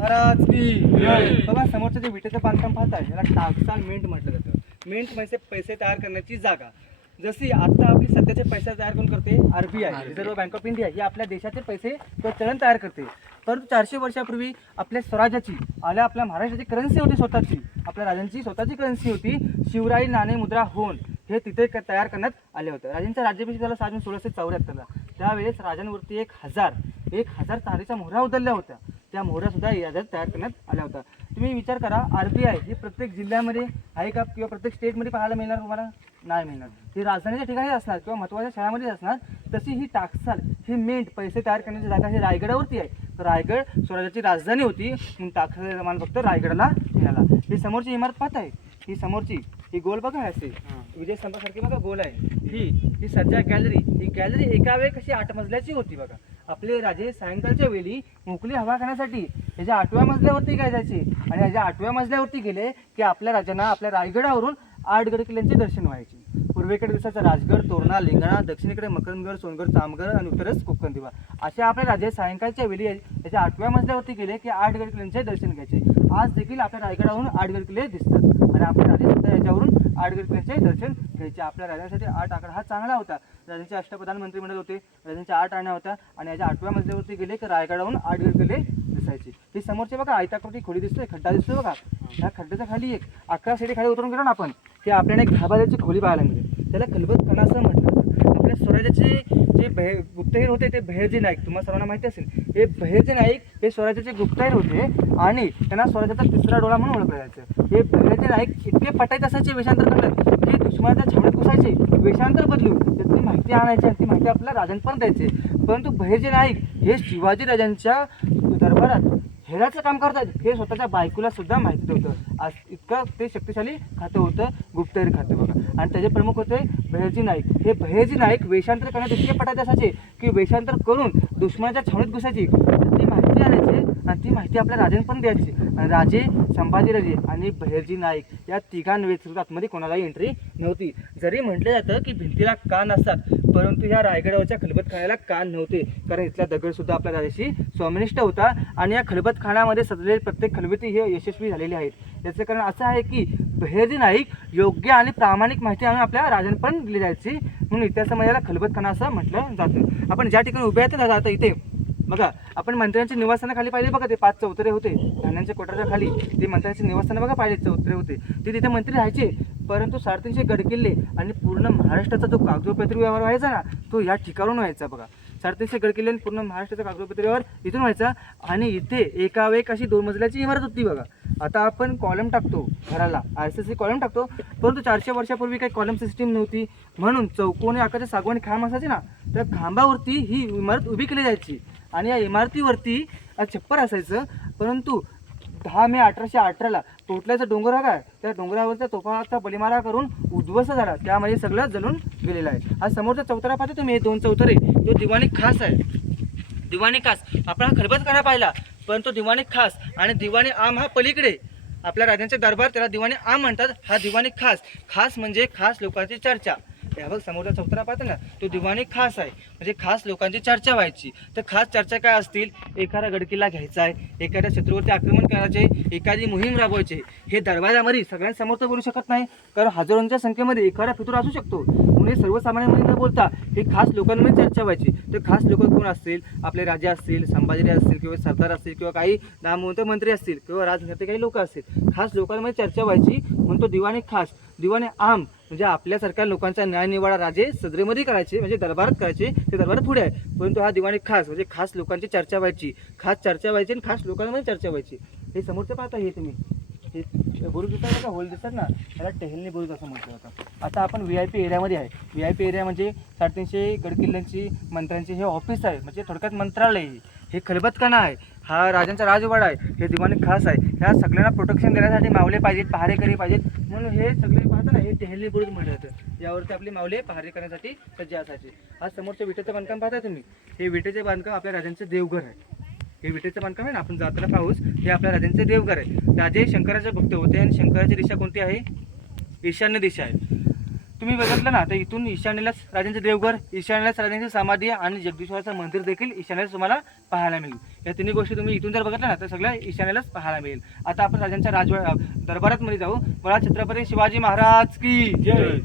महाराज की. बघा समोरचं जे विटेचं बांधकाम पाहताय याला टाकसाल मिंट म्हटलं जातं. मिंट म्हणजे पैसे तयार करण्याची जागा. जशी आता आपली सध्याचे पैसे तयार कोण करते? RBI reserve bank of India ही आपल्या देशाचे पैसे किंवा चलन तयार करते. परंतु चारशे वर्षापूर्वी आपल्या स्वराज्याची आल्या आपल्या महाराष्ट्राची करन्सी होती स्वतःची. आपल्या राजांची स्वतःची करन्सी होती. शिवराई नाणे मुद्रा होऊन हे तिथे तयार करण्यात आले होते. राजांचा राज्याभिषेक झाला साधारण सोळाशे चौऱ्याहत्तरला. त्यावेळेस राजांवरती एक हजार एक हजार तारीच्या मोहरा उतरल्या होत्या. त्या मोहऱ्या सुद्धा याद्यात तयार करण्यात आल्या होत्या तुम्ही विचार करा आर बी आय ही प्रत्येक जिल्ह्यामध्ये आहे का किंवा प्रत्येक स्टेटमध्ये पाहायला मिळणार तुम्हाला? नाही मिळणार. ही राजधानीच्या ठिकाणी असणार किंवा महत्त्वाच्या शहरामध्ये असणार. तशी ही टाकसाल ही मेंट पैसे तयार करण्याची जागा ही रायगडावरती आहे. तर रायगड स्वराज्याची राजधानी होती म्हणून टाकसाल मान फक्त रायगडला मिळाला. ही समोरची इमारत पाहत आहे ही समोरची ही गोल बघा अशी. विजय स्तंभासारखी बघा गोल आहे. ही ही सज्जा गॅलरी. ही गॅलरी एका वेळ कशी आठ मजल्याची होती बघा. आपले राजे सायंकाळच्या वेळी मोकळी हवा खाण्यासाठी ह्याच्या आठव्या मजल्यावरती काय जायचे आणि ह्याच्या आठव्या मजल्यावरती गेले की आपल्या राजांना आपल्या रायगडावरून आठगड किल्ल्यांचे दर्शन व्हायचे. पूर्वेकडे दिवसाचा राजगड तोरणा लिंगाणा दक्षिणेकडे मकरंदगड सोनगड चामगड आणि उत्तरच कोकण दिवा. असे आपले राजे सायंकाळच्या वेळी याच्या आठव्या मजल्यावरती गेले की आठगड किल्ल्यांचे दर्शन घ्यायचे. आज देखील आपल्या रायगडावरून आठगड किल्ले दिसतात. आणि आपण आधी सुद्धा याच्यावरून आठगड किल्ल्याचे दर्शन घ्यायचे. आपल्या राजांसाठी आठ आकडा हा चांगला होता. राजांचे अष्टप्रधान मंत्रिमंडळ होते राजांच्या आठ आणा होत्या आणि याच्या आठव्या मजल्यावरती गेले की रायगडावरून आठगड किल्ले दिसायचे. ही समोरचे बघा आयताकृती खोली दिसतोय खड्डा दिसतोय बघा. ह्या खड्ड्याच्या खाली एक अकरा सिडी खाली उतरून गेलो ना आपण ते आपल्याला एक घाबाऱ्याची खोली पाहायला मिळेल. त्याला खलबत कणासं असं म्हटलं आपल्या स्वराज्याचे जे भे गुप्तहेर होते ते बहिर्जी नाईक तुम्हाला सर्वांना माहिती असेल. हे बहेरजी नाईक हे स्वराज्याचे गुप्तहेर होते आणि त्यांना स्वराज्याचा तिसरा डोळा म्हणून ओळखलं जायचं. हे बहिर्जी नाईक इतके पटाईत असायचे वेषांतर करतात की दुश्मनाच्या छावणीत घुसायचे वेषांतर बदलून त्याची माहिती आणायची आणि ती माहिती आपल्या राजांपर्यंत द्यायचे. परंतु बहिर्जी नाईक हे शिवाजी राजांच्या दरबारात हेराचं काम करतात. हे स्वतःच्या बायकोला सुद्धा माहिती होतं आज इतकं ते शक्तिशाली खातं होतं गुप्तहेर खातं बघा. आणि त्याचे प्रमुख होते बहेरजी नाईक. हे बहेरजी नाईक वेषांतर करण्यात इतके पटायचे असायचे की वेषांतर करून दुश्मनाच्या छावणीत घुसायची. ती माहिती आणायची आणि ती माहिती आपल्या राजांपर्यंत द्यायची. आणि राजे संभाजीराजे आणि बहेरजी नाईक या तिघांव्यतिरिक्त आतमध्ये कोणालाही एंट्री नव्हती. जरी म्हटलं जातं की भिंतीला कान असतात परंतु ह्या रायगडावरच्या खलबतखान्याला कान नव्हते. कारण इथला दगडसुद्धा आपल्या राजाशी स्वामिनिष्ठ होता आणि या खलबतखान्यामध्ये सजलेले प्रत्येक खलबती हे यशस्वी झालेले आहेत. याचं कारण असं आहे की बहिरजी नाईक योग्य आणि प्रामाणिक माहिती आणून आपल्या राजांपर्यंत दिली जायची. म्हणून इतिहासामध्ये याला खलबतखाना असं म्हटलं जातं. आपण ज्या ठिकाणी उभे आहेत ना आता इथे. बघा आपण मंत्र्यांच्या निवासस्थानाखाली पाहिले बघा ते पाच चौतरे होते. धान्यांच्या कोटाच्या खाली ते मंत्र्यांचे निवासस्थान बघा पाहिले चौतरे होते. ते तिथे मंत्री राहायचे. परंतु साडेतीनशे गडकिल्ले आणि पूर्ण महाराष्ट्राचा जो कागदोपत्री व्यवहार व्हायचा ना तो या ठिकाणून व्हायचा बघा. साडेतीनशे गडकिल्ले आणि पूर्ण महाराष्ट्राचा कागदोपत्री व्यवहार इथून व्हायचा आणि इथे एकावेक एक अशी दोन मजल्याची इमारत होती बघा. आता आपण कॉलम टाकतो घराला. आर सी सी कॉलम टाकतो. परंतु चारशे वर्षापूर्वी काही कॉलम सिस्टीम नव्हती. म्हणून चौकोनी आकाराचे सागवानी खांब असायचे ना त्या खांबावरती ही इमारत उभी केली जायची. आणि या इमारतीवरती छप्पर असायचं. परंतु दहा मे अठराशे अठराला. तोटल्याचा डोंगर हा काय? त्या डोंगरावरच्या तोफाचा बलिमारा करून उद्ध्वस्त झाला. त्यामध्ये सगळं जणून गेलेलं आहे. आज समोरचा चौतारा पाहतो तुम्ही हे दोन चौतारे. तो दिवाणी खास आहे. दिवाणी खास. आपण हा खलबत करा पाहिला परंतु दिवाणी खास आणि दिवाणी आम हा पलीकडे. आपल्या राजांचे दरबार त्याला दिवाणी आम म्हणतात. हा दिवाणी खास. खास म्हणजे खास लोकांची चर्चा. हे बघ समोरचा चौथरा पाहता ना तो दिवाणी खास आहे. म्हणजे खास लोकांची चर्चा व्हायची. तर खास चर्चा काय असतील? एखादा गडकिल्ला घ्यायचा आहे एखाद्या शत्रूवरती आक्रमण करायचे एखादी मोहीम राबवायची. हे दरवाजामध्ये सगळ्यांसमोर तर बोलू शकत नाही कारण हजारोंच्या संख्येमध्ये एखादा फितूर असू शकतो. म्हणून हे न बोलता हे खास लोकांमध्ये चर्चा व्हायची. तर खास लोक कोण असतील? आपले राजे असतील संभाजीराजे असतील किंवा सरदार असतील किंवा काही नामवंत मंत्री असतील किंवा राजनेते काही लोक असतील. खास लोकांमध्ये चर्चा व्हायची म्हणून तो दिवाणी खास. दिवाने आम म्हणजे आपल्यासारख्या लोकांचा न्यायनिवाडा राजे सदरेमध्ये करायचे म्हणजे दरबारात करायचे ते दरबार पुढे आहे परंतु हा दिवाणी खास म्हणजे खास लोकांची चर्चा व्हायची. खास चर्चा व्हायची आणि खास लोकांमध्ये चर्चा व्हायची. हे समोरचं पाहता हे तुम्ही. हे बुरुज दिसतात का? होल दिसतात ना? त्याला टेहलनी बुरुज असं म्हटलं होतं आता आपण व्ही आय पी एरियामध्ये आहे. व्ही आय पी एरिया म्हणजे साडेतीनशे गडकिल्ल्यांची मंत्र्यांची हे ऑफिस आहे. म्हणजे थोडक्यात मंत्रालय. हे खलबतखाना आहे. हा राजांचा राजवाडा आहे. हे दिवाणी खास आहे. ह्या सगळ्यांना प्रोटेक्शन देण्यासाठी मावले पाहिजेत पहारेकरी पाहिजेत. म्हणून हे सगळे पाहता ना हे टेहली बुरुज म्हटलं जातं यावरती आपले मावले पहारे करण्यासाठी सज्ज असायचे. आज समोरच्या विटेचं बांधकाम पाहता तुम्ही. हे विटेचे बांधकाम आपल्या राजांचे देवघर आहे. हे विटेचं बांधकाम आहे ना आपण जाताना पाहूस हे आपल्या राजांचे देवघर आहे. राजे शंकराचे भक्त होते आणि शंकराची दिशा कोणती आहे? ईशान्य दिशा आहे. तुम्ही बघितलं ना तर इथून ईशान्येलाच राजांचे देवघर ईशान्येलाच राजांची समाधी आणि जगदीश्वराचं मंदिर देखील ईशान्येला तुम्हाला पाहायला मिळेल. या तिन्ही गोष्टी तुम्ही इथून जर बघितलं ना तर सगळ्या ईशान्येलाच पाहायला मिळेल. आता आपण राजांच्या राजवा दरबारात मध्ये जाऊ. मला छत्रपती शिवाजी महाराज की जय.